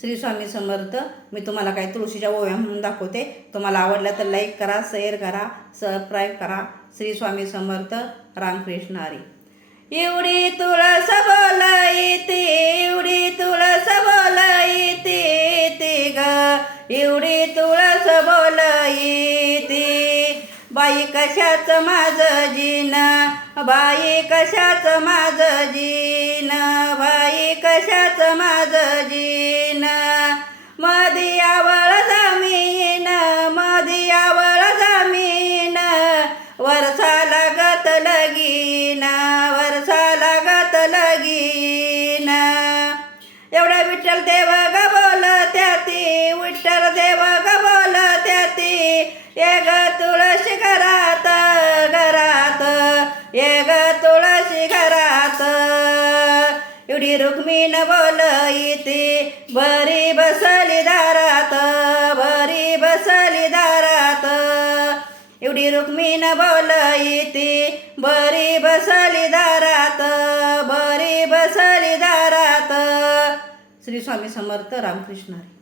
श्री स्वामी समर्थ. मी तुम्हाला काही तुळशीच्या ओव्या म्हणून दाखवते. तुम्हाला आवडल्या तर लाईक करा, शेअर करा, सबस्क्राईब करा. श्री स्वामी समर्थ. रामकृष्ण हरी. एवढी तुळस बोलायती, एवढी तुळस बोलायती ती ग, एवढी तुळस बोलायती. बाई कशाच माझं जीन, बाई कशाच माझं जीन, बाई कशाच माझं जीन. मधी आवळ जमीन, मधी आवळ जमीन, वर्षा लागत लगीन, वर्षा लागत लगीन. एवढा विठ्ठल देव ग बोलत्या ती, विठ्ठल देव ग बोलत्या ती. ये ग तुळशी घरात, घरात ये ग तुळशी घरात. एवढी रुक्मिण बोलईती, बरी बसली दारात, बरी बसली दारात. एवढी रुक्मिण बोलईती, बरी बसली दारात, बरी बसली दारात. श्री स्वामी समर्थ. रामकृष्ण हरी.